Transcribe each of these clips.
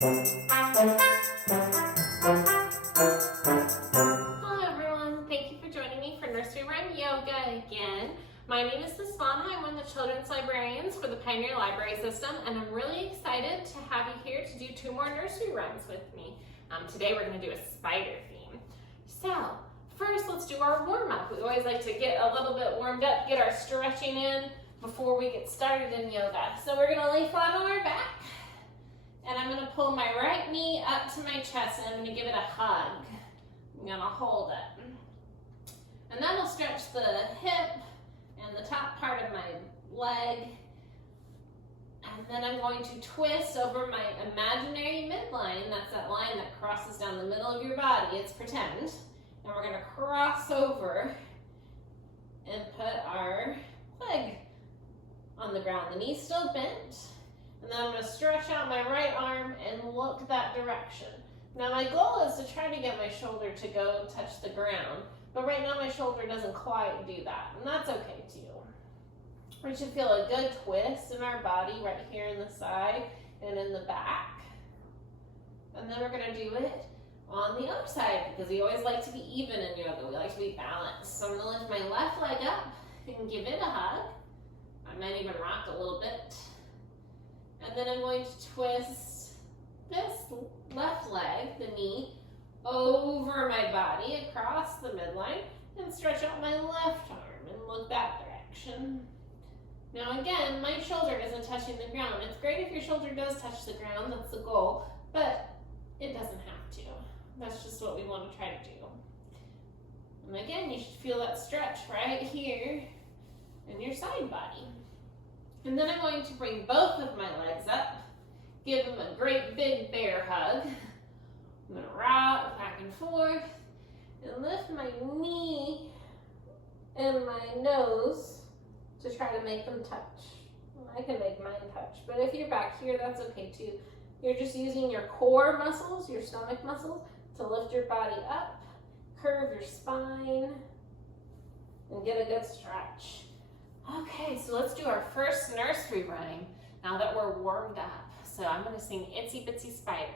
Hello everyone, thank you for joining me for Nursery Rhyme Yoga again. My name is Miss Vona. I'm one of the children's librarians for the Pioneer Library System, and I'm really excited to have you here to do 2 more nursery rhymes with me. Today we're going to do a spider theme. So first let's do our warm-up. We always like to get a little bit warmed up, get our stretching in before we get started in yoga. So we're going to lay flat on our back. And I'm going to pull my right knee up to my chest and I'm going to give it a hug. I'm going to hold it. And then we'll stretch the hip and the top part of my leg. And then I'm going to twist over my imaginary midline. That's that line that crosses down the middle of your body. It's pretend. And we're going to cross over and put our leg on the ground. The knee's still bent. And then I'm going to stretch out my right arm and look that direction. Now my goal is to try to get my shoulder to go touch the ground, but right now my shoulder doesn't quite do that, and that's okay too. We should feel a good twist in our body right here in the side and in the back. And then we're going to do it on the other side because we always like to be even in yoga. We like to be balanced. So I'm going to lift my left leg up and give it a hug. I might even rock a little bit. And then I'm going to twist this left leg, the knee, over my body across the midline and stretch out my left arm and look that direction. Now again, my shoulder isn't touching the ground. It's great if your shoulder does touch the ground, that's the goal, but it doesn't have to. That's just what we want to try to do. And again, you should feel that stretch right here in your side body. And then I'm going to bring both of my legs up, give them a great big bear hug. I'm going to rock back and forth and lift my knee and my nose to try to make them touch. I can make mine touch, but if you're back here, that's okay too. You're just using your core muscles, your stomach muscles, to lift your body up, curve your spine, and get a good stretch. Okay, so let's do our first nursery rhyme now that we're warmed up. So I'm going to sing Itsy Bitsy Spider.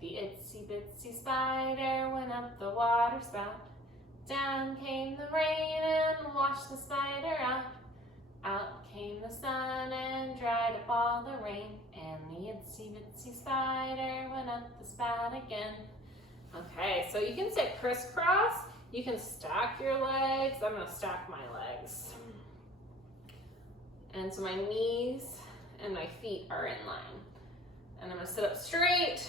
The itsy bitsy spider went up the water spout. Down came the rain and washed the spider out. Out came the sun and dried up all the rain. And the itsy bitsy spider went up the spout again. Okay, so you can sit crisscross. You can stack your legs. I'm going to stack my legs. And so my knees and my feet are in line. And I'm going to sit up straight,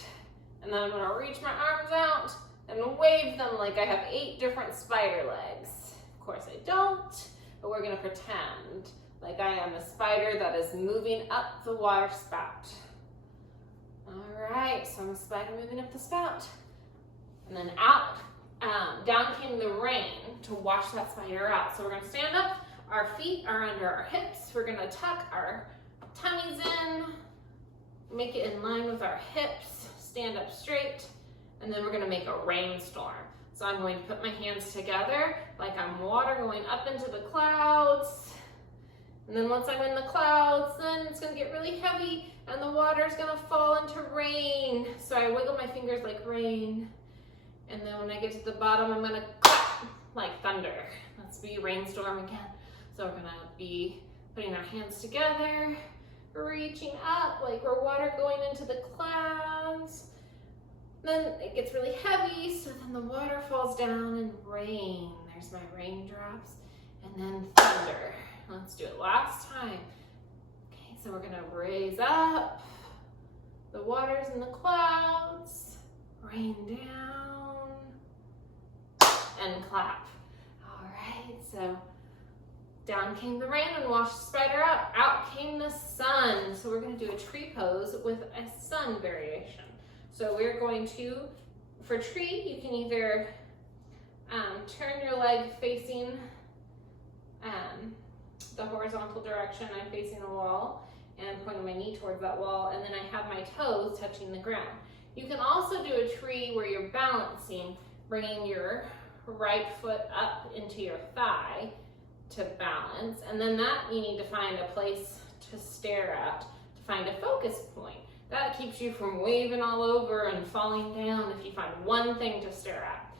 and then I'm going to reach my arms out and wave them like I have 8 different spider legs. Of course I don't, but we're going to pretend like I am a spider that is moving up the water spout. All right, so I'm a spider moving up the spout. And then out, down came the rain to wash that spider out. So we're going to stand up. Our feet are under our hips. We're going to tuck our tummies in, make it in line with our hips, stand up straight, and then we're going to make a rainstorm. So I'm going to put my hands together like I'm water going up into the clouds. And then once I'm in the clouds, then it's going to get really heavy and the water is going to fall into rain. So I wiggle my fingers like rain. And then when I get to the bottom, I'm going to clap like thunder. Let's be rainstorm again. So we're going to be putting our hands together, reaching up like we're water going into the clouds. Then it gets really heavy, so then the water falls down and rain. There's my raindrops, and then thunder. Let's do it last time. Okay, so we're going to raise up. The water's in the clouds, rain down, and clap. All right, so down came the rain and washed the spider out. Out came the sun. So we're going to do a tree pose with a sun variation. So we're going to, for tree, you can either turn your leg facing the horizontal direction. I'm facing a wall and pointing my knee towards that wall, and then I have my toes touching the ground. You can also do a tree where you're balancing, bringing your right foot up into your thigh to balance, and then that you need to find a place to stare at to find a focus point. That keeps you from waving all over and falling down if you find one thing to stare at.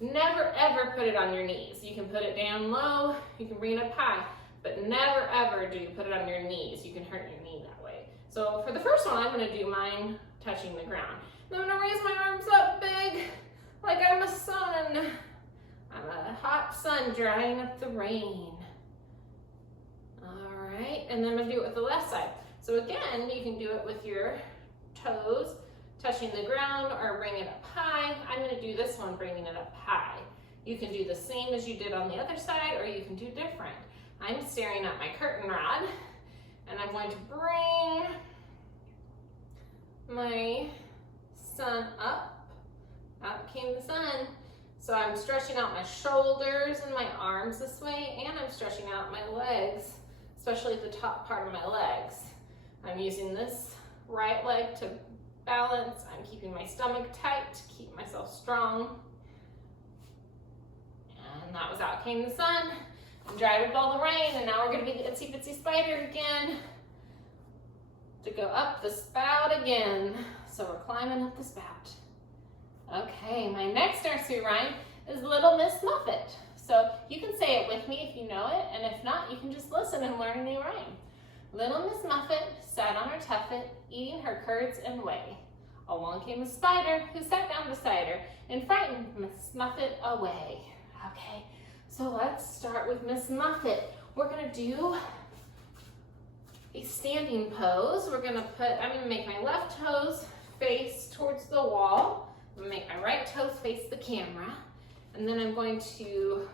Never ever put it on your knees. You can put it down low, you can bring it up high, but never ever do you put it on your knees. You can hurt your knee that way. So for the first one, I'm gonna do mine touching the ground. And I'm gonna raise my arms up big, like I'm a sun. I'm a hot sun drying up the rain. All right, and then I'm gonna do it with the left side. So again, you can do it with your toes touching the ground or bring it up high. I'm gonna do this one, bringing it up high. You can do the same as you did on the other side, or you can do different. I'm staring at my curtain rod, and I'm going to bring my sun up. Out came the sun. So I'm stretching out my shoulders and my arms this way, and I'm stretching out my legs, especially the top part of my legs. I'm using this right leg to balance. I'm keeping my stomach tight to keep myself strong. And that was Out Came the Sun. And dried up all the rain, and now we're gonna be the Itsy Bitsy Spider again. To go up the spout again. So we're climbing up the spout. Okay, my next nursery rhyme is Little Miss Muffet. So you can say it with me if you know it, and if not, you can just listen and learn a new rhyme. Little Miss Muffet sat on her tuffet, eating her curds and whey. Along came a spider who sat down beside her and frightened Miss Muffet away. Okay, so let's start with Miss Muffet. We're gonna do a standing pose. I'm gonna make my left toes face towards the wall. I'm gonna make my right toes face the camera. And then I'm going to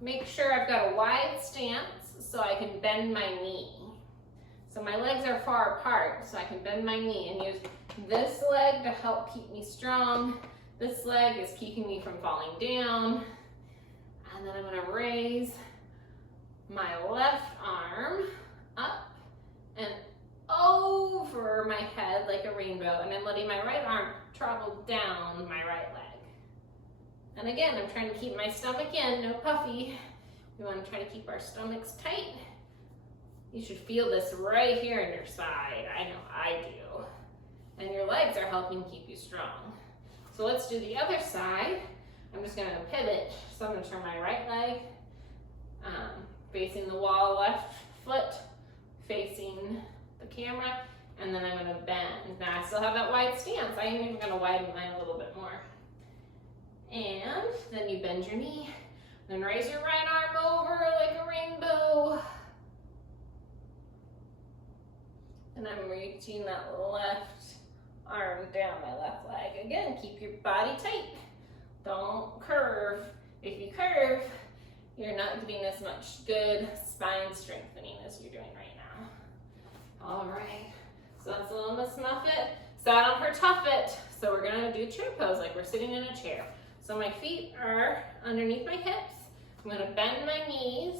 make sure I've got a wide stance so I can bend my knee. So my legs are far apart, so I can bend my knee and use this leg to help keep me strong. This leg is keeping me from falling down. And then I'm gonna raise my left arm up and over my head like a rainbow, and I'm letting my right arm travel down my right leg. And again, I'm trying to keep my stomach in, no puffy. We want to try to keep our stomachs tight. You should feel this right here in your side. I know I do. And your legs are helping keep you strong. So let's do the other side. I'm just going to pivot. So I'm going to turn my right leg facing the wall, left foot facing the camera, and then I'm going to bend. Now I still have that wide stance. I am even going to widen mine a little bit more. And then you bend your knee, then raise your right arm over like a rainbow. And I'm reaching that left arm down my left leg. Again, keep your body tight. Don't curve. If you curve, you're not getting as much good spine strengthening as you're doing right now. All right, so that's Little Miss Muffet. Sat on her tuffet. So we're gonna do chair pose like we're sitting in a chair. So my feet are underneath my hips. I'm gonna bend my knees,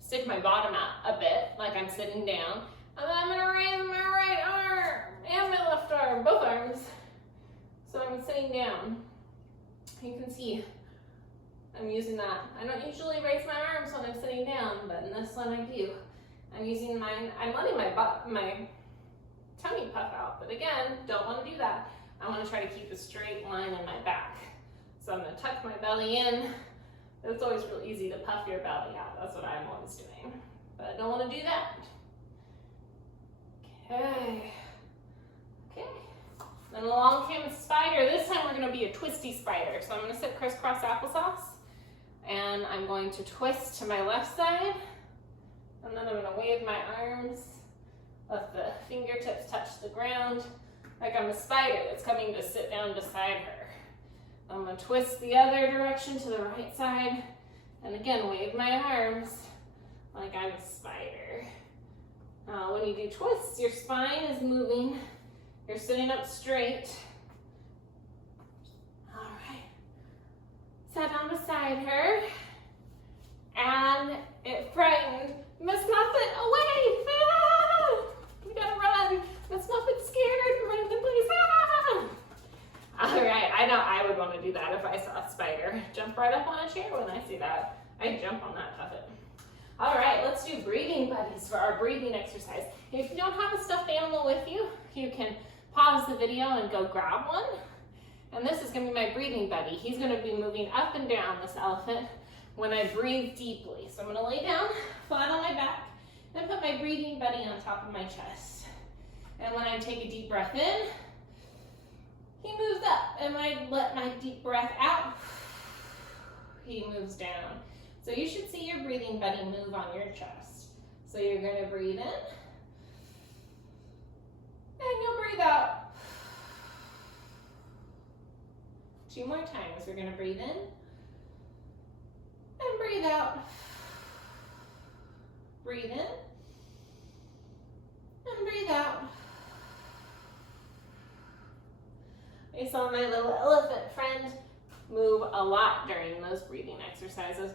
stick my bottom out a bit like I'm sitting down, and then I'm gonna raise my right arm and my left arm, both arms. So I'm sitting down. You can see I'm using that. I don't usually raise my arms when I'm sitting down, but in this one I do. I'm using mine, I'm letting my tummy puff out, but again, don't wanna do that. I wanna try to keep a straight line in my back. So I'm gonna tuck my belly in. It's always real easy to puff your belly out. That's what I'm always doing. But I don't wanna do that. Okay. Okay. Then along came a spider. This time we're gonna be a twisty spider. So I'm gonna sit crisscross applesauce. And I'm going to twist to my left side. And then I'm gonna wave my arms. Let the fingertips touch the ground. Like I'm a spider that's coming to sit down beside her. I'm gonna twist the other direction to the right side. And again, wave my arms like I'm a spider. When you do twists, your spine is moving. You're sitting up straight. All right. Sat down beside her. And it frightened Miss Muffet away. Ah! We gotta run. Miss Muffet's scared. Run to the place. Ah! All right, I know I would want to do that if I saw a spider. Jump right up on a chair when I see that. I'd jump on that tuffet. All right, let's do breathing buddies for our breathing exercise. If you don't have a stuffed animal with you, you can pause the video and go grab one. And this is gonna be my breathing buddy. He's gonna be moving up and down, this elephant, when I breathe deeply. So I'm gonna lay down flat on my back and put my breathing buddy on top of my chest. And when I take a deep breath in, he moves up. And when I let my deep breath out, he moves down. So you should see your breathing buddy move on your chest. So you're gonna breathe in, and you'll breathe out. 2 more times. We're gonna breathe in, and breathe out. Breathe in, and breathe out. I saw my little elephant friend move a lot during those breathing exercises.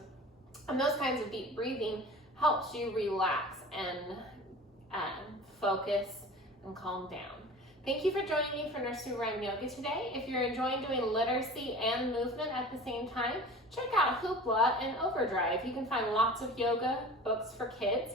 And those kinds of deep breathing helps you relax and focus and calm down. Thank you for joining me for Nursery Rhyme Yoga today. If you're enjoying doing literacy and movement at the same time, check out Hoopla and Overdrive. You can find lots of yoga books for kids.